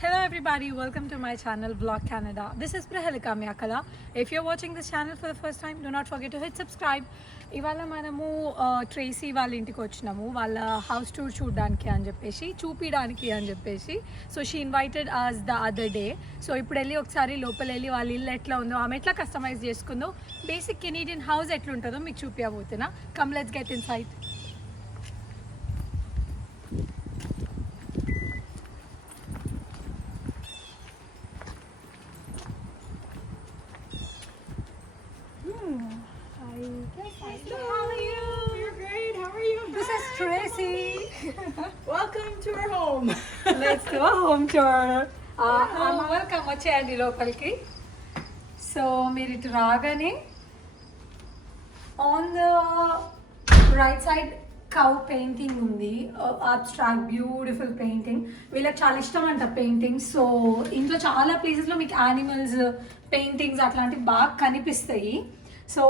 Hello everybody, welcome to my channel Vlog Canada. This is Prahalika Myakala. If you're watching this channel for the first time, do not forget to hit subscribe. ఇవాళ మనము ట్రేసీ వాళ్ళ ఇంటికి వచ్చినాము వాళ్ళ house tour చూడడానికి అని చెప్పేసి చూపించడానికి అని చెప్పేసి so she invited us the other day. So ఇప్పుడు వెళ్ళి ఒకసారి లోపల వెళ్ళి వాళ్ళ ఇల్లు ఎట్లా ఉందో ఆమె ఎట్లా కస్టమైజ్ చేసుకుందో బేసిక్ కెనీడియన్ హౌస్ ఎట్లుంటుందో మీకు చూపించబోతున్నా. Come let's get inside. Welcome to our home. Let's do a home tour. Welcome వచ్చేయండి లోపలికి. సో మీరు ఇటు రాగానే on the right side cow painting ఉంది. Abstract beautiful painting. వీళ్ళకి చాలా ఇష్టం అంట పెయింటింగ్. సో ఇంట్లో చాలా ప్లేసెస్లో మీకు యానిమల్స్ పెయింటింగ్స్ అట్లాంటివి బాగా కనిపిస్తాయి. So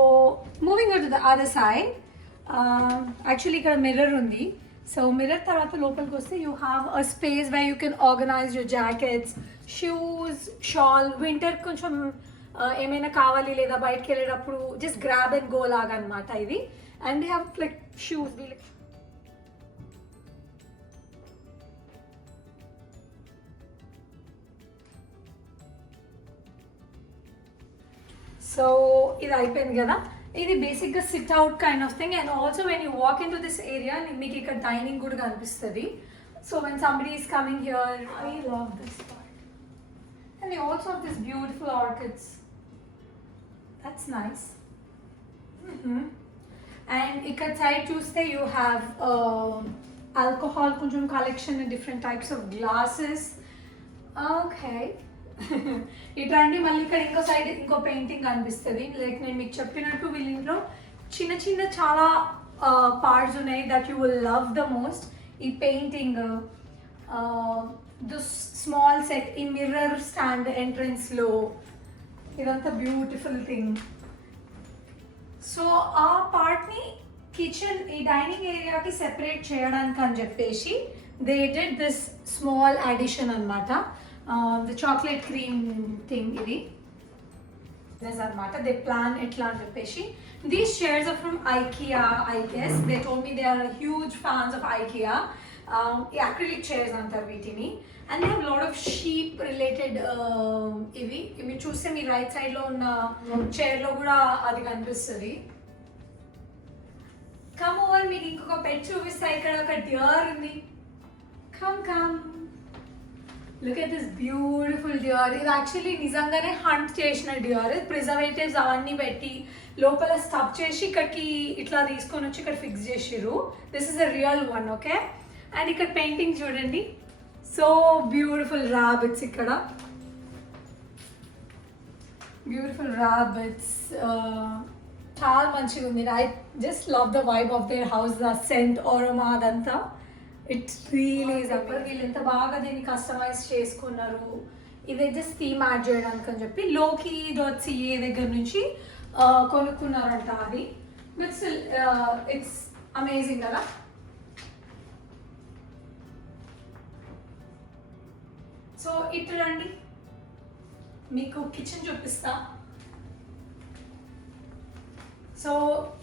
moving to the other side actually ఇక్కడ మిర్రర్ ఉంది. సో మిర్రర్ తర్వాత లోపలికి వస్తే you have a space why you can organise your jackets, shoes, shawl. Winter కొంచెం ఏమైనా కావాలి లేదా బయటకు వెళ్ళేటప్పుడు జస్ట్ గ్రాబ్ అండ్ గో లాగా అనమాట ఇది. And they have like shoes. So ఇది అయిపోయింది కదా. ఇది బేసిక్గా SIT out kind of thing. And also when you walk in to this area మీకు ఇక్కడ డైనింగ్ కూడా కనిపిస్తుంది. So when somebody is coming here, I love this part. And they also have this beautiful orchids. That's nice. And ఇక్కడ సైడ్ చూస్తే you have alcohol కొంచెం collection, different types of glasses. Okay ఇట్లాంటి మళ్ళీ ఇక్కడ ఇంకో సైడ్ ఇంకో పెయింటింగ్ కనిపిస్తుంది. లైక్ నేను మీకు చెప్పినట్టు వీళ్ళ ఇంట్లో చిన్న చిన్న చాలా పార్ట్స్ ఉన్నాయి that you will love the most. ఈ పెయింటింగ్, ద స్మాల్ సెట్, ఈ మిర్రర్ స్టాండ్ ఎంట్రన్స్లో, ఇదంతా బ్యూటిఫుల్ థింగ్. సో ఆ పార్ట్ని కిచెన్ ఈ డైనింగ్ ఏరియాకి సెపరేట్ చేయడానికి అని చెప్పేసి they did this small addition అనమాట. ద చాక్లెట్ క్రీమ్ థింగ్ ఇది అనమాట. దే ప్లాన్ ఎట్లా అని చెప్పేసి. These chairs are from IKEA I guess. They told me they are huge fans of IKEA. ఈ అక్రిలిక్ చైర్స్ అంటారు వీటిని. And they have lot of sheep related ఇవి. ఇవి చూస్తే మీ రైట్ సైడ్లో ఉన్న చైర్లో కూడా అది కనిపిస్తుంది. Come over. మీకు ఇంకొక పెట్ చూపిస్తా. ఇక్కడ ఒక డియర్ ఉంది. Come come look at this beautiful dear. ఇది యాక్చువల్లీ నిజంగానే హంట్ చేసిన డియర్. ప్రిజర్వేటివ్స్ అవన్నీ పెట్టి లోపల స్టఫ్ చేసి ఇక్కడికి ఇట్లా తీసుకొని వచ్చి ఇక్కడ ఫిక్స్ చేసిర్రు. This is a real one. Okay. And ఇక్కడ పెయింటింగ్ చూడండి. So beautiful rabbits. ఇక్కడ బ్యూటిఫుల్ ర్యాబిట్స్. చాలా మంచిగా ఉంది. I just love the vibe of their house, the scent, aroma అదంతా. It's really is upper. వీళ్ళు ఎంత బాగా దీన్ని కస్టమైజ్ చేసుకున్నారు. ఇదే జస్ట్ థీమ్ యాడ్ చేయడానికి అని చెప్పి Loki.ca దగ్గర నుంచి కొనుక్కున్నారంట అది. బట్ స్టిల్ ఇట్స్ అమేజింగ్ కదా. సో ఇటు రండి, మీకు కిచెన్ చూపిస్తా. So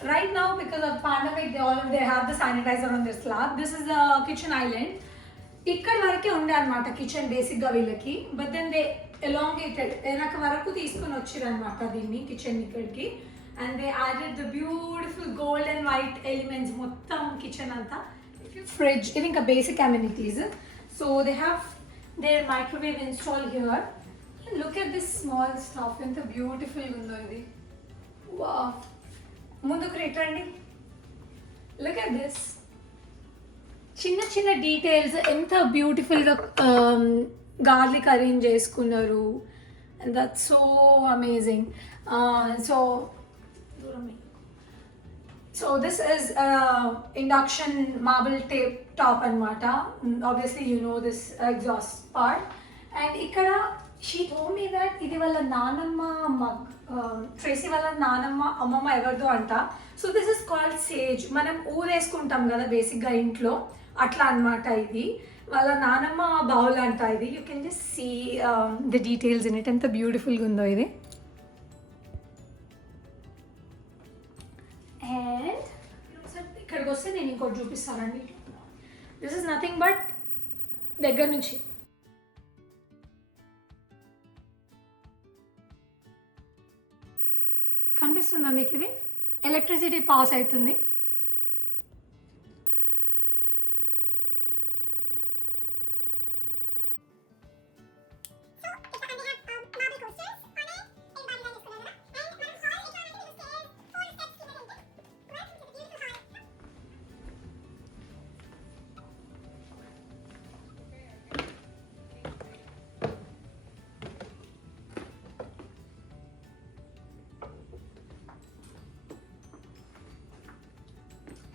right now, because of pandemic, they have the sanitizer on their slab. This is the kitchen island. ఇక్కడ వరకే ఉండే అనమాట కిచెన్ బేసిక్గా వీళ్ళకి. బట్ దెన్ దే ఎలాంగేటెడ్ వెనక వరకు తీసుకొని వచ్చారు అనమాట దీన్ని కిచెన్ ఇక్కడికి. And they added the beautiful gold and white elements మొత్తం కిచెన్ అంతా. ఫ్రిడ్జ్, ఇది ఇంకా basic amenities. So they have their microwave install here. Look at this small stuff. ఎంత బ్యూటిఫుల్గా ఉందో ఇది. వావ్. ముందుకు రిటండి. Look at this. చిన్న చిన్న డీటెయిల్స్ ఎంత బ్యూటిఫుల్గా గార్లిక్ అరేంజ్ చేసుకున్నారు. And that's so amazing. So so this is induction marble tape top అనమాట. Obviously you know this exhaust part. And ఇక్కడ షీ టోల్డ్ మీ దట్ ఇది వాళ్ళ నానమ్మ మగ్, ట్రేసీ వాళ్ళ నానమ్మ అమ్మమ్మ ఎవరిదో అంట. So this is called sage. మనం ఊరేసుకుంటాం కదా బేసిక్గా ఇంట్లో, అట్లా అనమాట ఇది. వాళ్ళ నానమ్మ బౌల్ అంట ఇది. You can just see the details in it, ఎంత బ్యూటిఫుల్గా ఉందో ఇది. అండ్ ఇక్కడికి వస్తే నేను ఇంకోటి చూపిస్తానండి. దిస్ ఇస్ నథింగ్ బట్ దగ్గర నుంచి కనిపిస్తుందా మీకు? ఇది ఎలక్ట్రిసిటీ పాస్ అవుతుంది.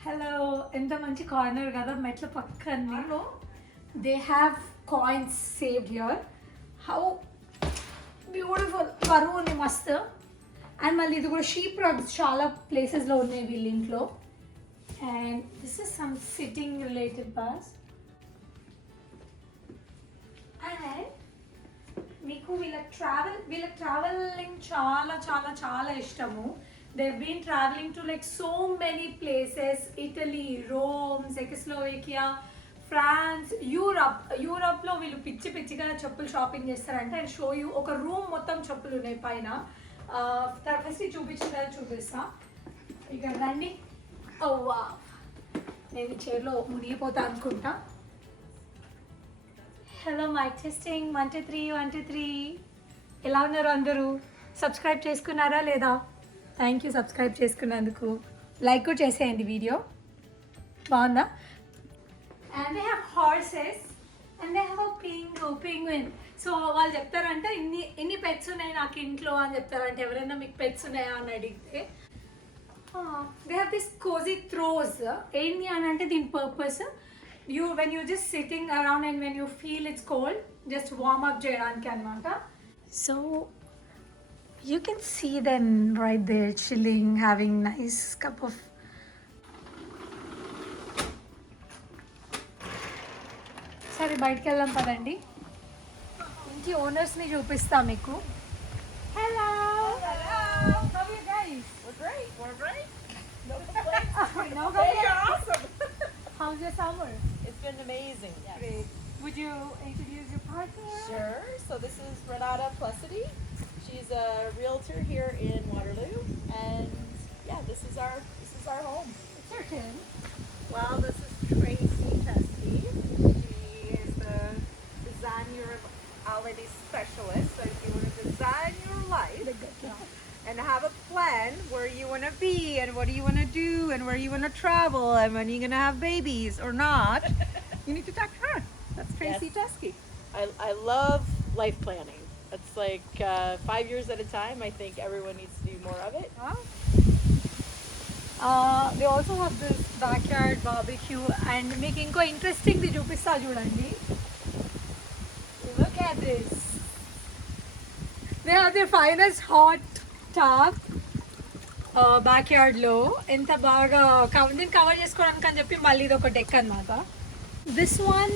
హలో, ఎంత మంచి కార్నర్ కదా మెట్ల పక్కనే. They have coins saved here. How beautiful, కరువు ఉంది మస్తు. అండ్ మళ్ళీ ఇది కూడా షీప్ రగ్స్ చాలా ప్లేసెస్లో ఉన్నాయి వీళ్ళ ఇంట్లో. And this is some sitting related boss. And మీకు వీళ్ళ ట్రావెలింగ్ చాలా చాలా చాలా ఇష్టము. They've been traveling to like so many places: Italy, Rome, Czechoslovakia, France, Europe లో వీళ్ళు పిచ్చి పిచ్చిగా చెప్పులు షాపింగ్ చేస్తారంటే. అండ్ షో యూ, ఒక రూమ్ మొత్తం చెప్పులు ఉన్నాయి పైన. ఫస్ట్ చూపించిందని చూపిస్తా. ఇక్కడ రండి. ఓవా, నేను చైర్లో మునిగిపోతా అనుకుంటా. Hello, mike testing 1 2 3 1 2 3. ఎలా ఉన్నారు అందరూ? సబ్స్క్రైబ్ చేసుకున్నారా లేదా? థ్యాంక్ యూ సబ్స్క్రైబ్ చేసుకున్నందుకు. లైక్ కూడా చేసేయండి వీడియో. బాగుందా? And they have horses and they have penguin. So వాళ్ళు చెప్తారంటే ఇన్ని పెట్స్ ఉన్నాయి నాకు ఇంట్లో అని చెప్తారంటే. ఎవరైనా మీకు పెట్స్ ఉన్నాయా అని అడిగితే they have this cosy throws. ఏంటి అని అంటే దీని purpose, when you just sitting around and when you feel it's cold, just warm up చేయడానికి అనమాట. So you can see them right there chilling, having nice cup of. సరే బయటికి వెళ్దాం పదండి. ఇంటి ఓనర్స్ని చూపిస్తా మీకు. Hello, how are you guys? We're great. We're great. No No complaints. You're awesome. How's your summer? It's been amazing. Yes. Great. Would you introduce your partner? Sure. So this is Renata Plessity. She's a realtor here in Waterloo, and yeah, this is our home. It's your turn. Well, this is Tracy Chesky. She is the Design Your Reality Specialist. So if you want to design your life and have a plan where you want to be and what do you want to do and where you want to travel and when you're going to have babies or not, you need to talk to her. That's Tracy Yes. Chesky. I love life planning. It's like 5 years at a time. I think everyone needs to do more of it. Wow. They also have this backyard barbecue and మీకు ఇంకో interesting the చూపిస్తా చూడండి. Look at this. They have their finest hot tub బ్యాక్యార్డ్లో. ఎంత బాగా దీన్ని కవర్ చేసుకోవడానికి అని చెప్పి మళ్ళీ ఇది ఒక డెక్ అనమాట. దిస్ వన్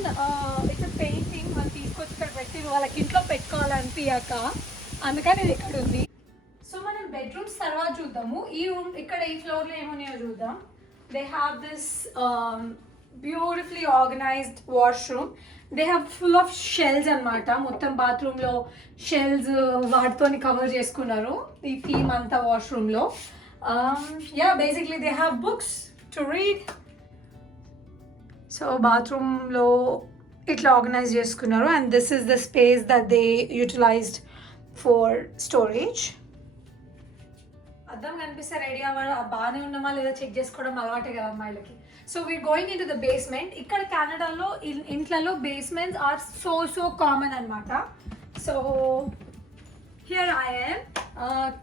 ఇట్స్ పెయింటింగ్ వాళ్ళు తీసుకొచ్చి ఇక్కడ పెట్టి వాళ్ళకి ఇంట్లో పెట్టుకోవాలనిపించాక అందుకని ఇది ఇక్కడ ఉంది. సో మనం బెడ్రూమ్స్ తర్వాత చూద్దాము. ఈ రూమ్ ఇక్కడ ఈ ఫ్లోర్లో ఏమున్నాయో చూద్దాం. They have this beautifully organised washroom. They have full of shells అనమాట. మొత్తం బాత్రూంలో షెల్స్ వాటితోని కవర్ చేసుకున్నారు ఈ థీమ్ అంతా వాష్రూమ్లో. Yeah, basically they have books to read. So బాత్రూంలో ఇట్లా ఆర్గనైజ్ చేసుకున్నారు. And this is the space that they utilized for storage. అర్థం కనిపిస్తే రెడీ అవ్వడం బాగానే ఉన్నామా లేదా చెక్ చేసుకోవడం అలవాటే కదా అమ్మాయిలకి. So we're going into the basement. ఇక్కడ కెనడాలో ఇంట్లలో బేస్మెంట్స్ ఆర్ సో కామన్ అనమాట. So here I am.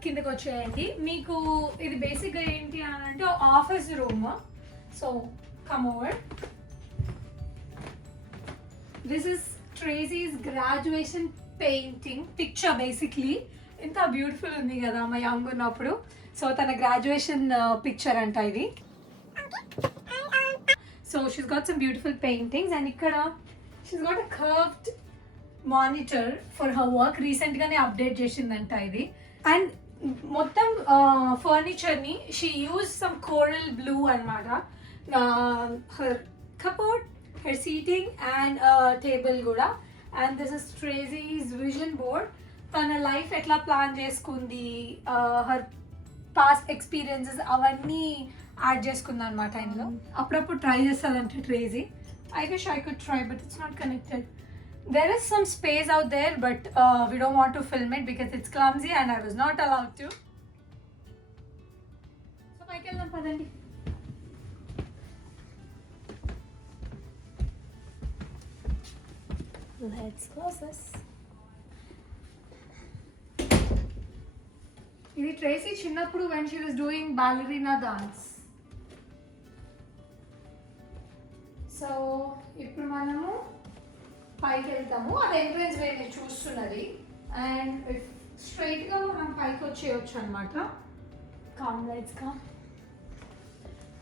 కిందకి వచ్చేయండి. మీకు ఇది బేసిక్గా ఏంటి అని అంటే office room. So come over. This is Tracy's graduation painting picture. Basically ఎంత బ్యూటిఫుల్ ఉంది కదా మా యంగ్ ఉన్నప్పుడు. సో తన గ్రాడ్యుయేషన్ పిక్చర్ అంట ఇది. So she's got some beautiful paintings. And ఇక్కడ she's got a curved monitor for her work. రీసెంట్గానే అప్డేట్ చేసిందంట ఇది. అండ్ మొత్తం ఫర్నిచర్ని she use some coral blue అనమాట. Her cupboard, her seating and table కూడా. And this is Tracy's vision board. తన life ఎట్లా ప్లాన్ చేసుకుంది, హర్ పాస్ట్ ఎక్స్పీరియన్సెస్ అవన్నీ యాడ్ చేసుకుంది అనమాట ఇందులో. అప్పుడప్పుడు ట్రై చేస్తుందంటే Tracy. I wish I could try, but it's not connected. There is some space out there, but we don't want to film it because it's clumsy and I was not allowed to. So, Michael, padandi. Let's close this. This Tracy chinnappudu when she was doing ballerina dance. So ఇప్పుడు మనము పైకి వెళ్తాము. అది ఎంట్రన్స్ వే మీరు చూస్తున్నది. అండ్ స్ట్రైట్గా మనం పైకి వచ్చేయచ్చు అనమాట. Come let's come.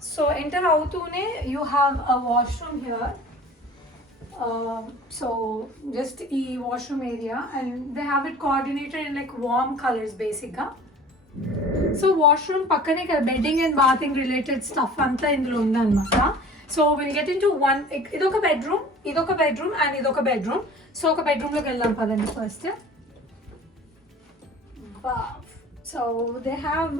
So enter అవుతూనే you have a washroom here. So just ఈ washroom area and they have it coordinated in like warm colours బేసిక్గా. సో వాష్రూమ్ పక్కనే ఇక్కడ bedding and bathing related stuff అంతా ఇందులో ఉందన్నమాట. So we'll get into one. ఇదొక bedroom, ఇదొక bedroom and ఇదొక బెడ్రూమ్. సో ఒక బెడ్రూమ్లోకి వెళ్దాం పదండి first. So they have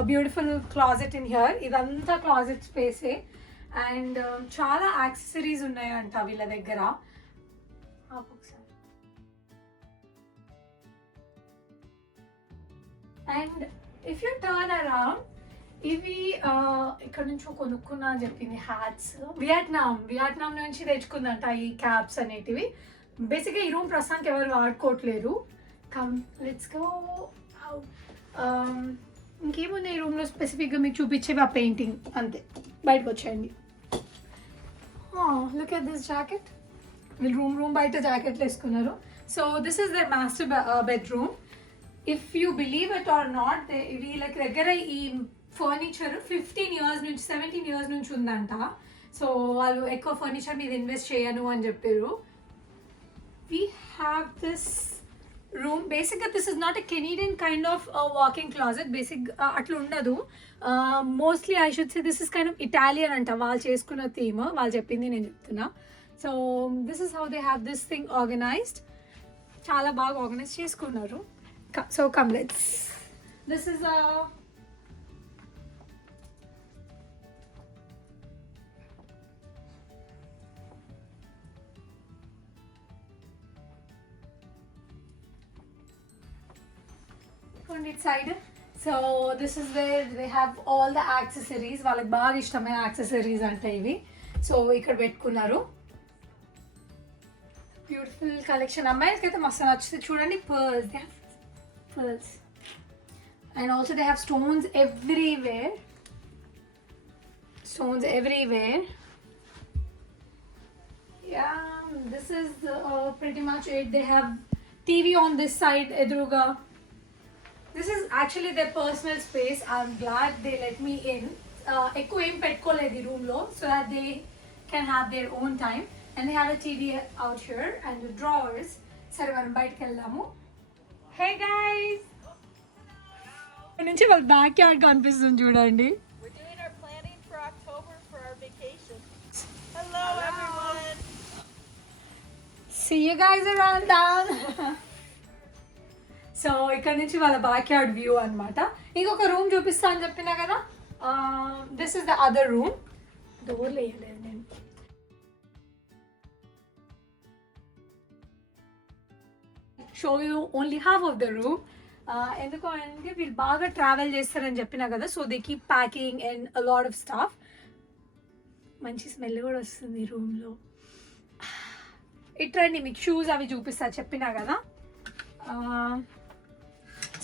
a beautiful closet in here. ఇదంతా క్లాజెట్ స్పేసే. అండ్ చాలా యాక్సెసరీస్ ఉన్నాయంట వీళ్ళ దగ్గర. And if you turn around, ఇవి ఇక్కడ నుంచి కొనుక్కున్నా అని చెప్పింది. హ్యాట్స్ వియట్నాం నుంచి తెచ్చుకుందంట ఈ క్యాప్స్ అనేటివి. బేసిక్గా ఈ రూమ్ ప్రస్తుతానికి ఎవరు వాడుకోవట్లేరు. Come let's go. ఇంకేమున్నాయి ఈ రూమ్లో స్పెసిఫిక్గా మీకు చూపించేవి? ఆ పెయింటింగ్ అంతే. బయటకు వచ్చేయండి. Look at this jacket. వీళ్ళు రూమ్ బయట జాకెట్లు వేసుకున్నారు. So this is the master bedroom. If you believe it or not, వీళ్ళకి దగ్గర ఈ ఫర్నిచర్ 15 years నుంచి 17 years నుంచి ఉందంట. సో వాళ్ళు ఎక్కువ ఫర్నిచర్ మీద ఇన్వెస్ట్ చేయను అని చెప్పారు. We have this room. బేసిక్గా this is not a Canadian kind of walking closet. Basic అట్లా ఉండదు. Mostly I should say this is kind of Italian అంట. వాళ్ళు చేసుకున్న థీమ్, వాళ్ళు చెప్పింది నేను చెప్తున్నా. So this is how they have this thing organised. చాలా బాగా ఆర్గనైజ్ చేసుకున్నారు. So come let's. This is side. So this is where they have all the accessories. వాళ్ళకి బాగా ఇష్టమైన యాక్సెసరీస్ అంటే ఇవి. సో ఇక్కడ పెట్టుకున్నారు. Beautiful collection. అమ్మాయిలకి అయితే మస్తు నచ్చుతుంది. చూడండి, pearls. They have pearls and also they have stones everywhere. Stones everywhere. Yeah, this is pretty much it. They have TV on this side, Edruga. This is actually their personal space. I'm glad they let me in. Ekku em pettukoledi room lo, so that they can have their own time. And they have a TV out here and the drawers. Sare varam bayitiki veldamu. Hey guys. Nunchi val backyard కనిపిస్తుంది చూడండి. We're doing our planning for October for our vacation. Hello everyone. See you guys around town. So ఇక్కడ నుంచి వాళ్ళ backyard view అనమాట. ఇంకొక రూమ్ చూపిస్తా అని చెప్పినా కదా. This is the other room. డోర్లు వేయలేదు నేను. Show you only half of the room. ఎందుకు అంటే వీళ్ళు బాగా ట్రావెల్ చేస్తారని చెప్పినా కదా. So they keep packing and a lot of staff. మంచి స్మెల్ కూడా వస్తుంది ఈ రూమ్లో. ఇట్రండి, మీకు షూస్ అవి చూపిస్తా చెప్పినా కదా.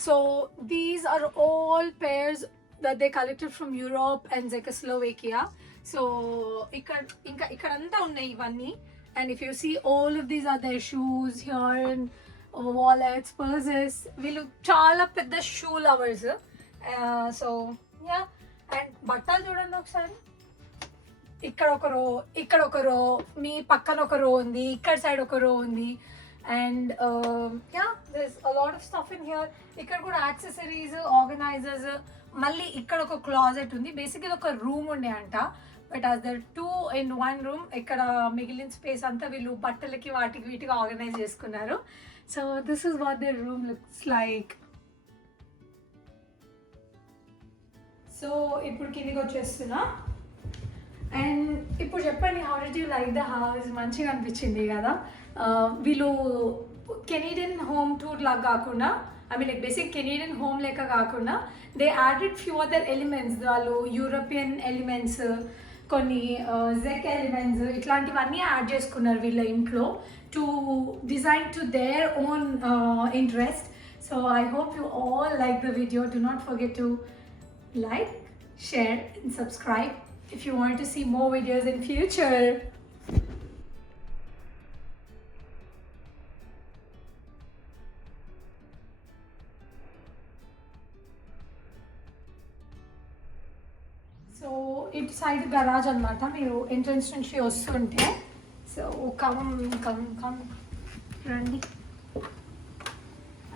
So these are all pairs that they collected from Europe and Czechoslovakia. So ikkadanta unnai ivanni. And if you see, all of these are their shoes here and wallets, purses. Veelu chaala pedda shoe lovers. So yeah, and battalu chudandi okkasari. ఇక్కడ ఒక రో, ఇక్కడ ఒక రో, మీ పక్కన ఒక రో ఉంది, ఇక్కడ సైడ్ ఒక రో ఉంది. And yeah this a lot of stuff in here. ఇక్కడ కూడా యాక్సెసరీస్, ఆర్గనైజర్స్, మళ్ళీ ఇక్కడ ఒక క్లాజెట్ ఉంది. బేసిక్గా ఒక రూమ్ ఉండే అంట, but as their 2 in 1 room, ఇక్కడ మిగిలిన స్పేస్ అంతా వీళ్ళు బట్టలకి వాటికి వీటికి ఆర్గనైజ్ చేసుకున్నారు. So this is what their room looks like. So ఇప్పుడు కిందికి వచ్చేస్తున్నా. అండ్ ఇప్పుడు చెప్పండి, how did you like the house? మంచిగా అనిపించింది కదా. వీళ్ళు కెనీడియన్ హోమ్ టూర్ లాగా కాకుండా, I mean like basic Canadian home లెక్క కాకుండా, they added few other elements. వాళ్ళు యూరోపియన్ ఎలిమెంట్స్, కొన్ని జెక్ ఎలిమెంట్స్, ఇట్లాంటివన్నీ యాడ్ చేసుకున్నారు వీళ్ళ ఇంట్లో to design to their own interest. So I hope you all like the video. Do not forget to like, share and subscribe if you want to see more videos in future. So ఇటు side garage అనమాట, మీరు ఎంట్రన్స్ నుంచి వస్తుంటే. So come రండి.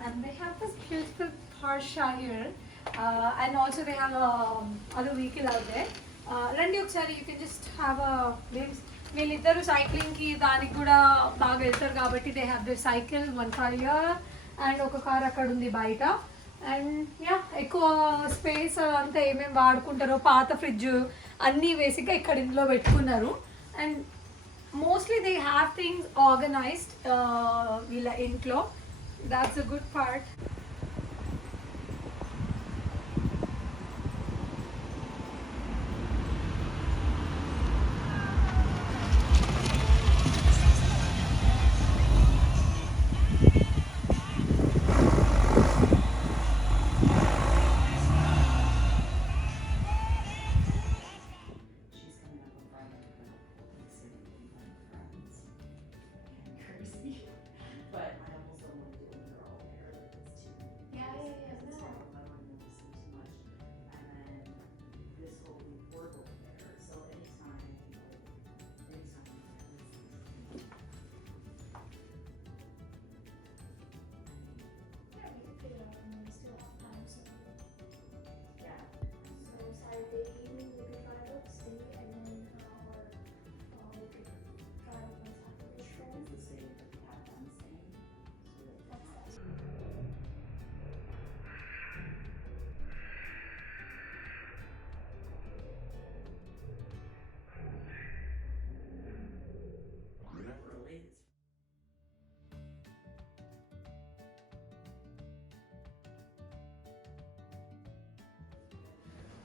And they have this beautiful Porsche here. And also they have other vehicle out there. రండి ఒకసారి, you can just have a glimpse. వీళ్ళిద్దరు సైక్లింగ్కి దానికి కూడా బాగా వెళ్తారు కాబట్టి they have the cycle, 1 car here and ఒక కార్ అక్కడ ఉంది బయట. అండ్ యా ఎక్కువ స్పేస్ అంతా ఏమేమి వాడుకుంటారో, పాత ఫ్రిడ్జ్ అన్నీ బేసిక్గా ఇక్కడ ఇందులో పెట్టుకున్నారు. And mostly they have things organised వీళ్ళ ఇంట్లో. That's a good part.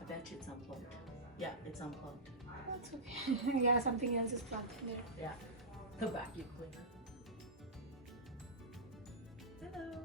I bet you it's unplugged. Yeah, it's unplugged. That's okay. Yeah, something else is plugged in there. Yeah. The vacuum cleaner. Hello.